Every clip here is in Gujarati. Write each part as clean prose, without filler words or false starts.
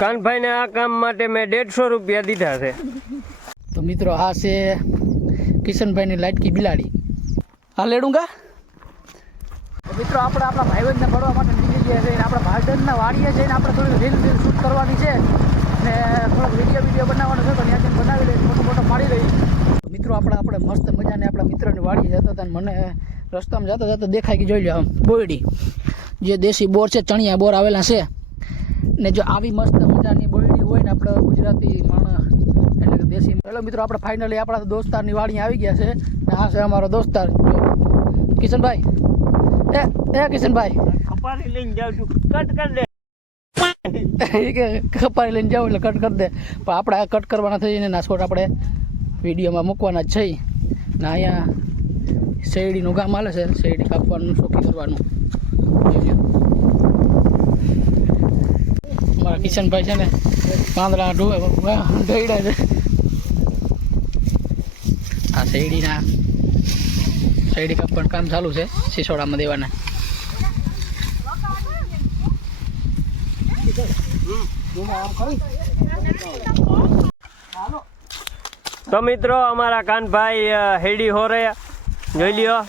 કાનભાઈ ને આ કામ માટે મેં 150 રૂપિયા દીધા છે। તો મિત્રો આ છે કિશનભાઈ ની લાડકી બિલાડી। હા લેડુંગા। મિત્રો આપણે આપણા ભાઈબંધને પડવા માટે નીકળી ગયા છે। આપણા ભાઈબંધના વાડીએ જઈને આપણે થોડી રીલ શૂટ કરવાની છે ને થોડોક વિડીયો બનાવવાનો છે, તો ત્યાં બનાવી લઈએ, ફોટો પાડી લઈએ। મિત્રો આપણે મસ્ત મજાને આપણા મિત્રોની વાડી જતા હતા, મને રસ્તામાં જતા જતા દેખાય કે જોઈ લો આમ બોયડી જે દેશી બોર છે, ચણિયા બોર આવેલા છે ને જો આવી મસ્ત મજાની બોયડી હોય ને આપણે ગુજરાતી માણસ એટલે કે દેશી। ચલો મિત્રો આપણે ફાઇનલી આપણા દોસ્તારની વાડી આવી ગયા છે ને આ છે અમારો દોસ્તાર કિશનભાઈ। એ કિશનભાઈ ખપારી લઈને જાઉં છું, કટ કરી દે કે ખપારી લઈને જાવ એટલે કટ કરી દે, પણ આપણે આ કટ કરવાના થઈ ને નાસકોટ આપણે વિડીયોમાં મૂકવાના જ છે ને। અહીંયા શેરડીનું ગામ હાલે છે, શેરડી કાપવાનું શોખી કરવાનું। અમારા કિશનભાઈ છે ને પાંદડા ઢોળ્યા છે, આ શેરડી કાપવાનું કામ ચાલુ છે સિસોડામાં દેવાના। તો મિત્રો અમારા કાનભાઈ હેડી હો રહ્યા, જોઈ લ્યો।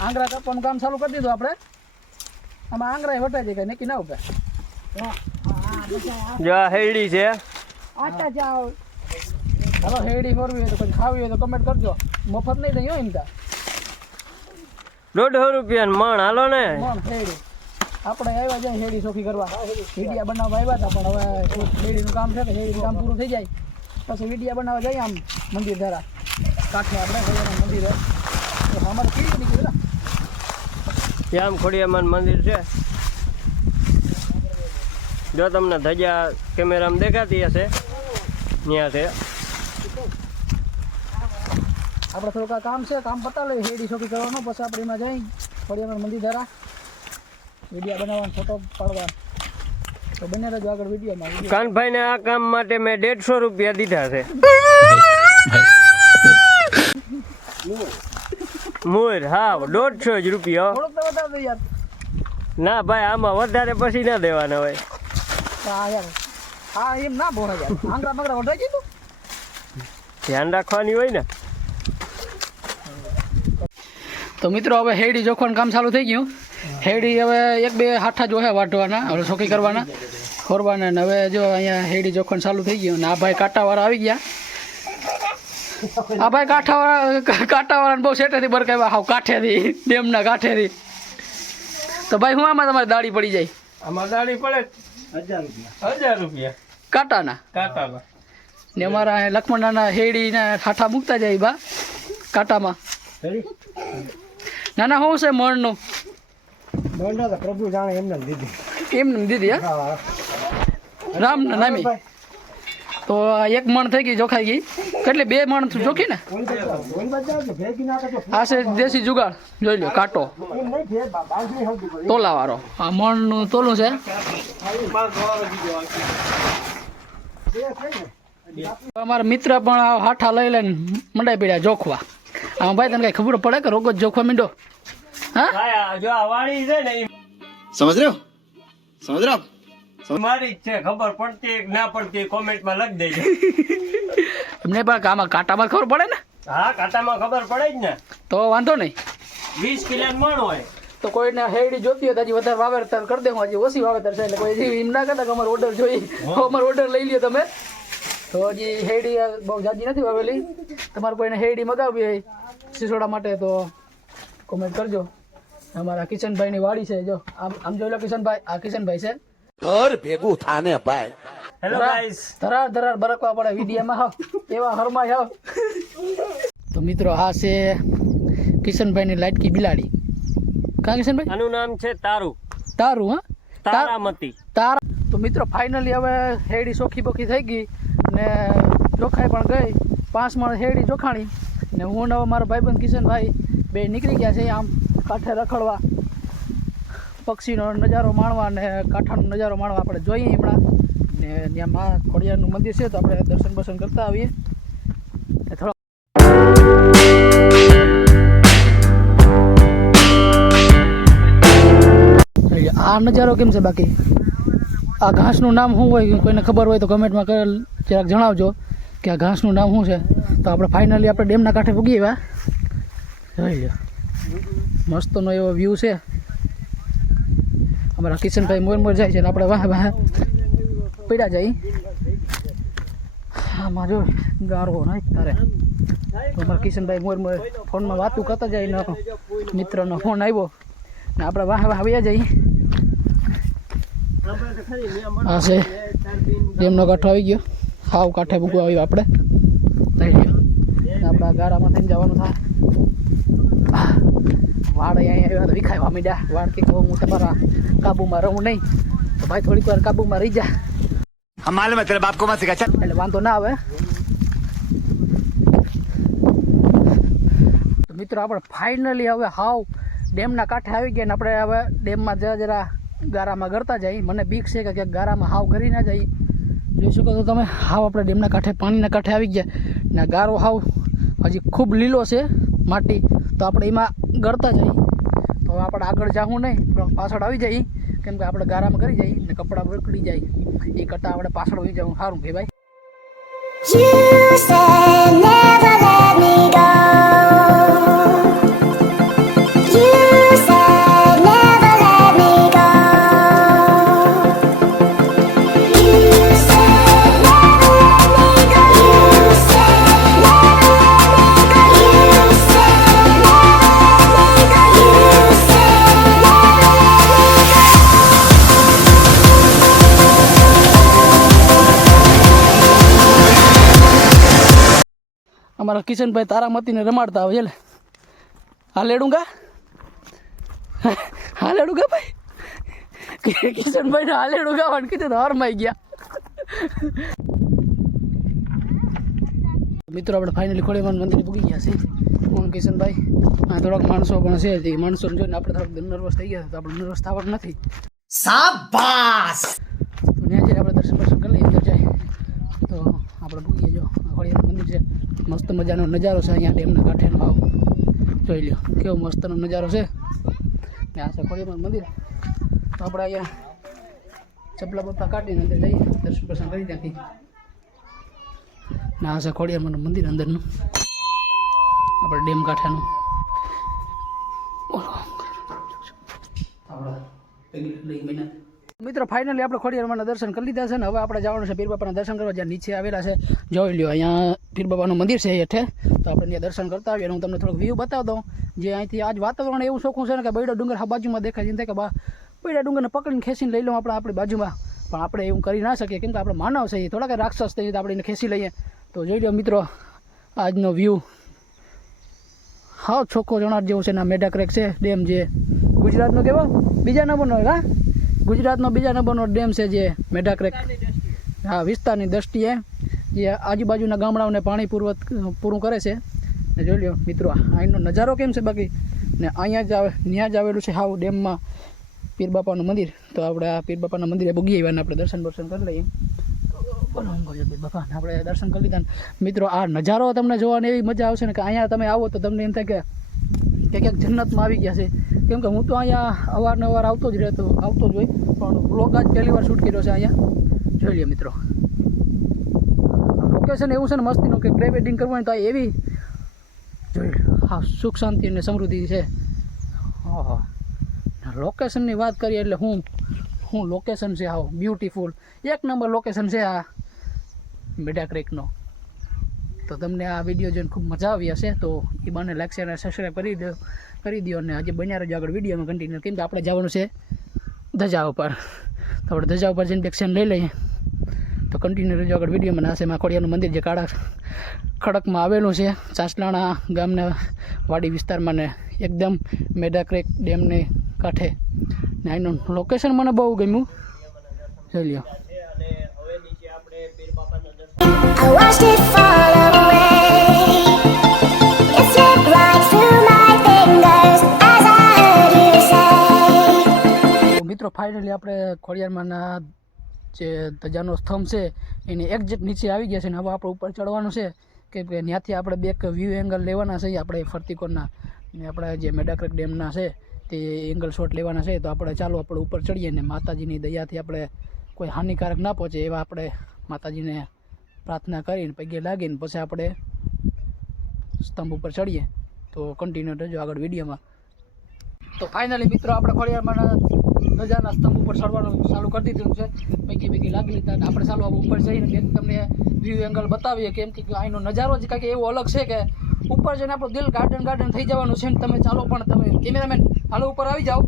આંગળા કાપવાનું કામ ચાલુ કરી દીધું આપણે। આમાં આંગળા વટાઈ જાય નક્કી ના ઉપર જો આ હેડી છે। હાલો હેડી ફરવી હોય તો કોઈ ખાવી હોય તો કમેન્ટ કરજો, મફત નહીં થઈ હોય ને ત્યાં 150 રૂપિયા મણ હાલો ને। હેડી આપણે આવ્યા જાય હેડી ચોખી કરવા, વીડિયા બનાવવા આવ્યા હતા, પણ હવે હેડીનું કામ છે તો હેડીનું કામ પૂરું થઈ જાય પછી વીડિયા બનાવવા જઈએ આમ મંદિર ધારા કાંઠે આપણે મંદિર અમારે કીડી નીકળી શ્યામ ખોડિયામાં મંદિર છે, જો તમને ધજા કેમેરામાં દેખાતી હશે ત્યાં છે। આપણે થોડુંક આ કામ છે, કામ પતાવી હેડી ચોખી કરવાનું, પછી આપણે એમાં જઈ ખોડિયામાં મંદિર ધારા વિડીયો બનાવવાનો, ફોટો પાડવાનો, તો બને રહેજો આગળ વિડીયોમાં। કાનભાઈ ને આ કામ માટે મેં 150 રૂપિયા દીધા છે। મોર હા 150 જ રૂપિયા। થોડુંક તો વધારે દે યાર। ના ભાઈ આમાં વધારે પછી ના દેવાના હોય। હા યાર, હા એમ ના બોલે યાર, આંગળા બગડા વઢાઈ ગયું, ધ્યાન રાખવાની હોય ને। તો મિત્રો હવે હેડી જોખવાનું કામ ચાલુ થઈ ગયું। હેડી હવે 1-2 હાઠા જો હે વાટવાના, હવે ચોખી કરવાના, ખોરવાના ને હવે જો અહીંયા હેડી જોખવાનું ચાલુ થઈ ગયું ને આ ભાઈ કાંટાવાળા આવી ગયા। આ ભાઈ કાંટાવાળાને બહુ સેટેથી બરકાવ્યા, હાવ કાંઠેથી, ડેમના કાંઠેથી। તો ભાઈ હું આમાં તમારી દાડી પડી જાય? આમાં દાડી પડે 1000 રૂપિયા કાંટાના ને અમારા લક્ષ્મણના હેડીના ઠાઠા મૂકતા જાય બા કાંટામાં। ના ના શું છે મણનું? પ્રભુ જાણે એમને દીધી હા રામ નામી। તો 1 મણ થઈ ગઈ જોખાઈ ગઈ, કેટલી 2 મણ જોખી ને? આ છે દેશી જુગાડ, જોઈ લો કાંટો તોલા વાળો, આ મણનું તોલું છે। અમારા મિત્ર પણ હાઠા લઈ લઈને મંડાઈ પડ્યા જોખવા। આમાં ભાઈ તને કઈ ખબર પડે કે રોગ જ જોખવા માંડો? હા જો આ વાડી છે ને સમજ રહ્યો મારી છે, ખબર પડતી ના પડતી કોમેન્ટમાં લખી દેજો। એમને પણ આમાં કાંટામાં ખબર પડે ને? હા કાંટામાં ખબર પડે જ ને, તો વાંધો નહીં। 20 કિલો મણ હોય તો કોઈને હેડી જોતી હોય તો હજી વધારે વાવેતર કરી દે, હજી ઓછી વાવેતર છે એટલે કોઈ હજી એમ ના કરતા કે અમારો ઓર્ડર જોઈએ, અમારો ઓર્ડર લઈ લ્યો તમે। તો હજી હેડી બહુ જાજી નથી વાવેલી, તમારે કોઈને હેડી મગાવવી હોય સિસોડા માટે તો કોમેન્ટ કરજો। અમારા કિશનભાઈની વાડી છે, જો આમ જોઈ લો કિશનભાઈ, આ કિશનભાઈ છે। ઘર ભેગું થાને ભાઈ। હેલો ગાઈસ, ધરાર બરકવા પડે વિડીયોમાં, હાવ એવા હરમાય હાવ। તો મિત્રો આ છે કિશનભાઈની લાડકી બિલાડી। કા કિશનભાઈ? આનું નામ છે તારું। તારું? હા તારામતી તારા। તો મિત્રો ફાઇનલી હવે હેડી ચોખી બોખી થઈ ગઈ ને ચોખાઈ પણ ગઈ, 5 મણ હેડી ચોખાણી ને હું ને મારા ભાઈબંધ કિશનભાઈ બે નીકળી ગયા છે આમ કાંઠે રખડવા, પક્ષીનો નજારો માણવા ને કાંઠાનો નજારો માણવા આપણે જોઈએ હમણાં ને ત્યાં મા ખોડિયારનું મંદિર છે તો આપણે દર્શન બર્શન કરતા આવીએ। થોડો આ નજારો કેમ છે બાકી? આ ઘાસનું નામ શું હોય કોઈને ખબર હોય તો કમેન્ટમાં જરાક જણાવજો કે આ ઘાસનું નામ શું છે. તો આપણે ફાઇનલી આપણે ડેમના કાંઠે પૂગી આવ્યા. જોઈ લો મસ્તનો એવો વ્યૂ છે. અમારા કિશનભાઈ મોર જાય છે ને આપણે વાહ વાહ પડ્યા જાય. આમાં જો ગારો નહીં તારે તો અમારા કિશનભાઈ મોર ફોનમાં વાતું કરતા જાય ને મિત્રનો ફોન આવ્યો ને આપણે વાહ વાહ આવ્યા જઈએ. આ છે ડેમનો કાંઠો આવી ગયો. હાવ કાંઠે ભૂગવા આવ્યો આપણે. આપણા ગારામાં થઈને જવાનું થાય. વાડ અહીંયા આવ્યા તો વિખાવા માંડ્યા. વાડ કે હું તમારા કાબુમાં રહું નહીં તો ભાઈ થોડીક વાર કાબુમાં રહી જા. એટલે વાંધો ના આવે. તો મિત્રો આપણે ફાઇનલી હવે હાવ ડેમના કાંઠે આવી ગયા ને આપણે હવે ડેમમાં જરા ગારામાં ગરતા જાય. મને બીક છે કે ક્યાંક ગારામાં હાવ ગરી ના જાય. જોઈ શકો તો તમે હાવ આપણે ડેમના કાંઠે પાણીના કાંઠે આવી ગયા ને ગારો હાવ હજી ખૂબ લીલો છે માટી. તો આપણે એમાં ગરતા જઈએ. તો હવે આપણે આગળ જાવું નહીં પાછળ આવી જઈએ કેમ કે આપણે ગારામાં કરી જઈએ ને કપડાં બગડી જાય એ કરતાં આપણે પાછળ આવી જવું સારું કે ભાઈ. You said never let me go. You said never let me go. You said never let me go. You said never let me go. You said never let me go. You said never અમારા કિશનભાઈ તારામતીને રમાડતા આવે છે. હા લેડુંગા હા લેડુંગા ભાઈ કિશનભાઈને હા લેડુંગા વાણ કીધું તો હરમાઈ ગયા. મિત્રો આપણે ફાઇનલી ખોડિયાર મંદિરે પૂગી ગયા છે. હું કિશનભાઈ આ થોડાક માણસો પણ છે તે માણસોને જોઈને આપણે થોડાક નર્વસ થઈ ગયા તો આપણે નર્વસ થવાનું નથી. શાબાશ. તો ત્યાં જઈને આપણે દર્શન કરી લઈએ અંદર જાય તો આપણે પૂગીએ. જો ખોડિયાર મંદિર છે. મસ્ત મજાનો નજારો છે અહીંયા ડેમના કાંઠેનો. આવ જોઈ લો કેવો મસ્તનો નજારો છે ને આ છે ખોડિયાર મંદિર. તો આપણે અહીંયા ચપલા બપલા કાઢીને અંદર જઈએ દર્શન કરી ત્યાંથી ને આ છે ખોડિયાર મંદિર અંદરનું આપણે ડેમ કાંઠાનું. મિત્રો ફાઇનલી આપણે ખોડિયારમાં દર્શન કરી લીધા છે ને હવે આપણે જવાનું છે પીર બાપાના દર્શન કરવા. જ્યાં નીચે આવેલા છે જોઈ લ્યો અહીંયા પીર બાપાનું મંદિર છે હેઠે. તો આપણે ત્યાં દર્શન કરતા આવીએ. હું તમને થોડોક વ્યૂ બતાવી દઉં. જે અહીંથી આજ વાતાવરણ એવું ચોખ્ખું છે ને કે બૈડો ડુંગર બાજુમાં દેખાય છે કે બૈડા ડુંગરને પકડીને ખેંચીને લઈ લઉં આપણે આપણી બાજુમાં. પણ આપણે એવું કરી ના શકીએ કેમ કે આપણે માનવ છે થોડાક રાક્ષસ થઈએ તો આપણે એને ખેંચી લઈએ. તો જોઈ લો મિત્રો આજનો વ્યૂ હાવ ચોખ્ખો જણાટ જેવું છે ને. મેડા ક્રેક છે ડેમ જે ગુજરાતનો કેવો બીજા નંબરનો હા ગુજરાતનો બીજા નંબરનો ડેમ છે જે મેડા ક્રેક. હા વિસ્તારની દ્રષ્ટિએ જે આજુબાજુના ગામડાઓને પાણી પૂરું કરે છે. ને જોઈ લો મિત્રો અહીંનો નજારો કેમ છે બાકી ને અહીંયા જ ત્યાં જ આવેલું છે હાવ ડેમમાં પીર બાપાનું મંદિર. તો આપણે આ પીર બાપાના મંદિરે પૂગી આવ્યા ને આપણે દર્શન કરી લઈએ. પીર બાપા આપણે દર્શન કરી લીધા. મિત્રો આ નજારો તમને જોવાની એવી મજા આવશે ને કે અહીંયા તમે આવો તો તમને એમ થાય કે ક્યાંક જન્નતમાં આવી ગયા છે. કેમ કે હું તો અહીંયા અવારનવાર આવતો જ હોય પણ બ્લોગ આજ પહેલી વાર શૂટ કર્યો છે અહીંયા. જોઈ લે મિત્રો લોકેશન એવું છે ને મસ્તીનું કે પ્રી વેડિંગ કરવું હોય તો એવી જોઈ હા સુખ શાંતિ અને સમૃદ્ધિ છે. હા લોકેશનની વાત કરીએ એટલે હું લોકેશન છે હાવ બ્યુટીફુલ એક નંબર લોકેશન છે આ મેડા ક્રેકનો. તો તમને આ વિડીયો જોઈને ખૂબ મજા આવી હશે તો એ બાને લાઈક શેર અને સબસ્ક્રાઈબ કરી દો અને હજી બન્યા રહેજો આગળ વિડીયોમાં કન્ટિન્યુ. કેમ કે આપણે જવાનું છે ધજા ઉપર. તો આપણે ધજા ઉપર જઈને એક્શન લઈ લઈએ તો કન્ટિન્યુ રહેજો આગળ વિડીયોમાં. નાસે માં ખોડિયારનું મંદિર જે કાળા ખડકમાં આવેલું છે ચાંસલાણા ગામના વાડી વિસ્તારમાં ને એકદમ મેડા ક્રેક ડેમને કાંઠે ને એનું લોકેશન મને બહુ ગમ્યું. જોઈ લો I watched it fall away. It slipped right through my fingers as I heard you say. મિત્રો ફાઇનલી આપણે ખોડિયારમાંના જે ધજાનો સ્તંભ છે એની એક્ઝેક્ટ નીચે આવી ગયા છે ને હવે આપણે ઉપર ચડવાનું છે કે ત્યાંથી આપણે બે વ્યૂ એંગલ લેવાના છે આપણે ફરતી કોરના ને આપણા જે મેડા ક્રેક ડેમના છે તે એંગલ શોટ લેવાના છે. તો આપણે ચાલો આપણે ઉપર ચડીએ ને માતાજીની દયાથી આપણે કોઈ હાનિકારક ના પહોંચે એવા આપણે માતાજીને પ્રાર્થના કરીને પગે લાગીને પછી આપણે સ્તંભ ઉપર ચડીએ. તો કન્ટિન્યુ રહેજો આગળ વિડીયોમાં. તો ફાઇનલી મિત્રો આપણે ખોડિયારમાં ધજાના સ્તંભ ઉપર ચડવાનું ચાલુ કરી દીધું છે. પૈકી લાગી લીધા અને આપણે ચાલુ ઉપર જઈને બેન તમને વ્યૂ એંગલ બતાવીએ કેમ કે અહીંનો નજારો જ કાંઈક એવો અલગ છે કે ઉપર જઈને આપણું દિલ ગાર્ડન થઈ જવાનું છે. ને તમે ચાલો પણ તમે કેમેરામેન હાલો ઉપર આવી જાઓ.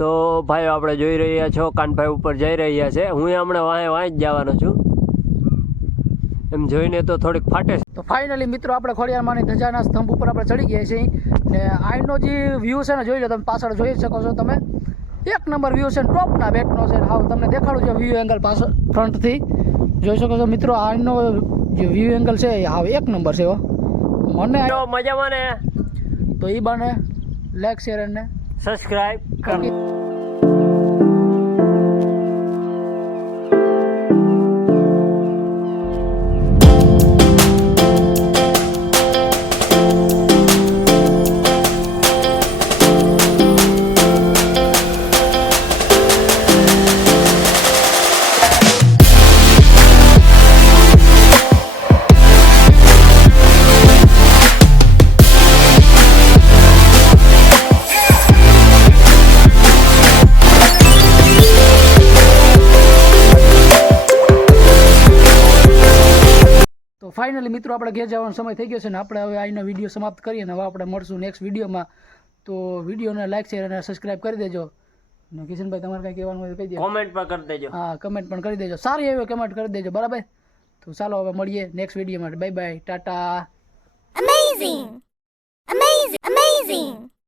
તો ભાઈઓ આપણે જોઈ રહ્યા છો કાનભાઈ ઉપર જઈ રહ્યા છે. હું હમણાં વાંય જ જવાનો છું. એમ જોઈને તો થોડીક ફાટે છે. તો ફાઇનલી મિત્રો આપણે ખોડિયારમાંની ધજાના સ્તંભ ઉપર આપણે ચડી ગયા છીએ ને અહીંનો જે વ્યૂ છે ને જોઈ લો તમે, પાછળ જોઈ શકો છો તમે. એક નંબર વ્યૂ છે, ટોપના બેટનો છે. હાવ તમને દેખાડું છે વ્યૂ એંગલ પાછળ ફ્રન્ટથી જોઈ શકો છો મિત્રો. અહીંનો જે વ્યૂ એંગલ છે એ હાવ એક નંબર છે. મને મજામાં ને? તો એ બને લાઈક શેર અને સબસ્ક્રાઇબ કરો. તો ફાઇનલી મિત્રો આપણે ઘેર જવાનો સમય થઈ ગયો છે ને આપણે હવે અહીંનો વિડીયો સમાપ્ત કરીએ ને હવે આપણે મળશું નેક્સ્ટ વિડીયોમાં. તો વિડીયોને લાઈક શેર અને સબસ્ક્રાઈબ કરી દેજો. અને કિશનભાઈ તમારે કાંઈ કહેવાનું હોય તો કહી દો. કોમેન્ટ પણ કરી દેજો. હા, કમેન્ટ પણ કરી દેજો. સારી એવી કમેન્ટ કરી દેજો. બરાબર. તો ચાલો હવે મળીએ નેક્સ્ટ વિડીયો માટે. Bye bye, Tata. Amazing! Amazing! Amazing!